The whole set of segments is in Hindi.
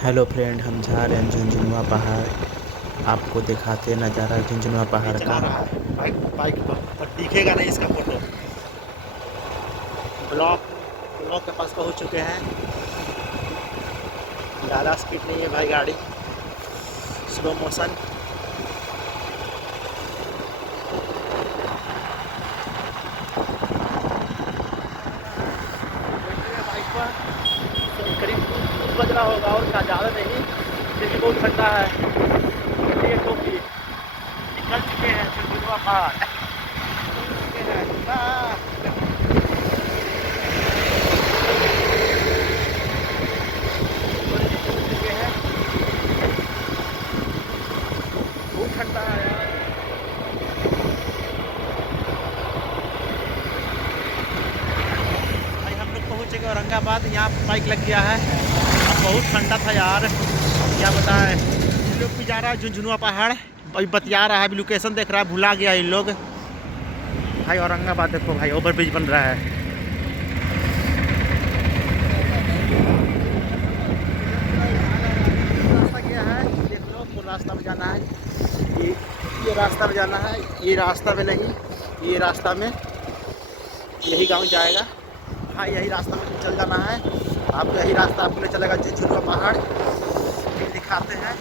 हेलो फ्रेंड, हम जा रहे हैं झुनझुनवा पहाड़। आपको दिखाते हैं नज़ारा झुनझुनवा पहाड़ चला का। रहा है बाइक पर दिखेगा नहीं इसका फोटो। ब्लॉक ब्लॉक के पास पहुंच चुके हैं। ज़्यादा स्पीड नहीं है भाई गाड़ी, स्लो मोशन। बाइक पर करीब 2 बज रहा होगा और क्या, ज़्यादा नहीं क्योंकि बहुत ठंडा है। चलिए टोपी निकल चुके हैं झुनझुनवा पहाड़। बहुत ठंडा है यार। भाई हम लोग पहुँच गए औरंगाबाद। यहाँ पर बाइक लग गया है। अब बहुत ठंडा था यार, क्या बताएं। इन लोग भी जा रहा है झुनझुनवा पहाड़। अभी बतिया रहा है, अभी लोकेशन देख रहा है, भुला गया इन लोग। भाई औरंगाबाद देखो भाई, ओवर ब्रिज बन रहा है। रास्ता क्या है देख लो, कौन रास्ता में जाना है। ये रास्ता में जाना है, ये रास्ता में नहीं, ये रास्ता में यही गांव जाएगा। हाँ यही रास्ता में चल जाना है। आपको यही रास्ता आपको ले चलेगा झुनझुनवा पहाड़। ये दिखाते हैं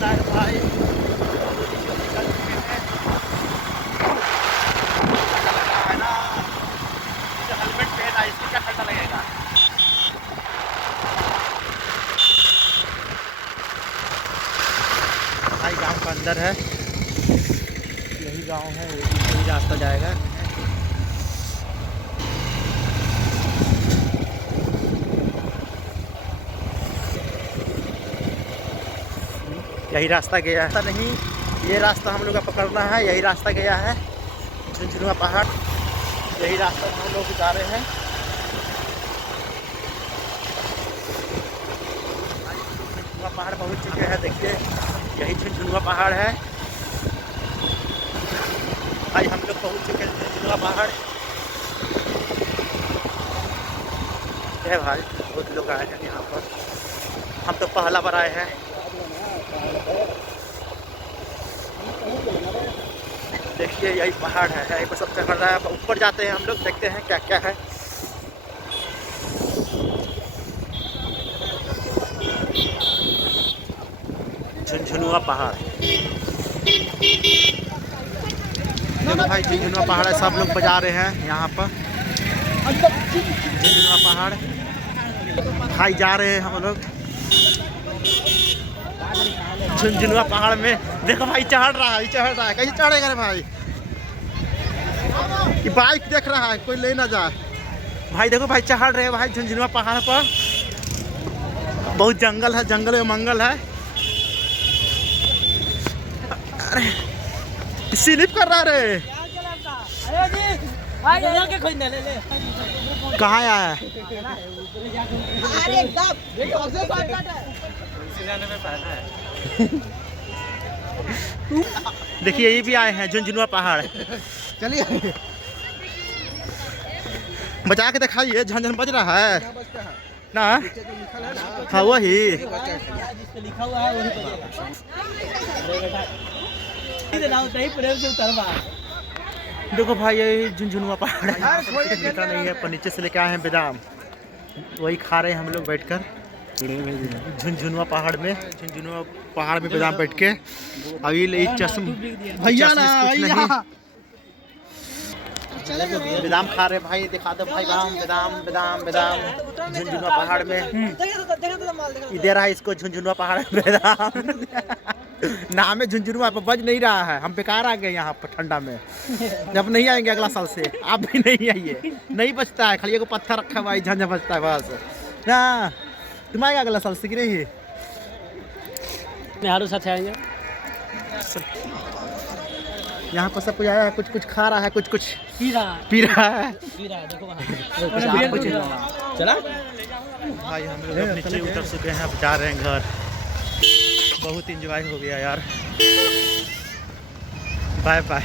भाई। है ना, हेलमेट पहना, इसमें क्या ठंडा लगेगा। भाई गांव का अंदर है, यही गांव है, यही रास्ता जाएगा। यही रास्ता गया है नहीं, ये रास्ता हम लोग का पकड़ना है। यही रास्ता गया है झुनझुनवा पहाड़। यही रास्ता हम लोग जा रहे हैं। झुनझुनवा पहाड़ पहुंच चुके हैं। देखिए यही झुनझुनवा पहाड़ है भाई। हम लोग पहुंच चुके हैं झुनझुनवा पहाड़। है भाई, बहुत लोग आए हैं यहाँ पर। हम तो पहला बार आए हैं। देखिए यही पहाड़ है, यहीं पर सब चढ़ रहा है। ऊपर जाते हैं हम लोग, देखते हैं क्या क्या है। झुनझुनवा पहाड़ देखो भाई, झुनझुनवा पहाड़ है। सब लोग बजा रहे हैं यहाँ पर झुनझुनवा पहाड़। भाई जा रहे हैं हम लोग झुनझुनवा पहाड़ में। देखो भाई चढ़ रहा है, चढ़ रहा है। कैसे चढ़ेगा रे भाई, ये बाइक देख रहा है, कोई ले ना जाए। भाई देखो भाई चढ़ रहे हैं भाई झुनझुनवा पहाड़ पर। बहुत जंगल है, जंगल में मंगल है। अरे स्लिप कर रहा है रे। कहाँ आया है? देखिए ये भी आए हैं झुनझुनवा पहाड़। चलिए बचा के दिखाइए, झनझन बज रहा है ना। हाँ वही लिखा हुआ है, देखो भाई ये झुनझुनवा पहाड़ है। लिखा नहीं है पर नीचे से लेके आए हैं बादाम, वही खा रहे हैं हम लोग बैठकर झुनझुनवा पहाड़ में। झुनझुनवा पहाड़ में बादाम बैठ के अभी चश्म भैया ना बादाम खा रहे भाई। दिखा दो भाई बादाम बादाम बादाम बादाम झुनझुनवा पहाड़ में। दे रहा है इसको झुनझुनवा पहाड़ में बादाम। नाम है झुनझुनवा पर बज नहीं रहा है। हम बेकार आ गए यहाँ पर ठंडा में। जब नहीं आएंगे अगला साल से, आप भी नहीं आइए। नहीं बचता है, खाली को पत्थर रखा हुआ है, झंझा बचता है बस ना। तुम आएगा अगला साल से कि नहीं? नेहरू साथ आएंगे। यहाँ पर सब कुछ आया है, कुछ कुछ खा रहा है, कुछ कुछ पी रहा है। देखो चला भाई हम लोग नीचे उतर चुके हैं, अब जा रहे हैं घर। बहुत इंजॉय हो गया यार। Bye bye.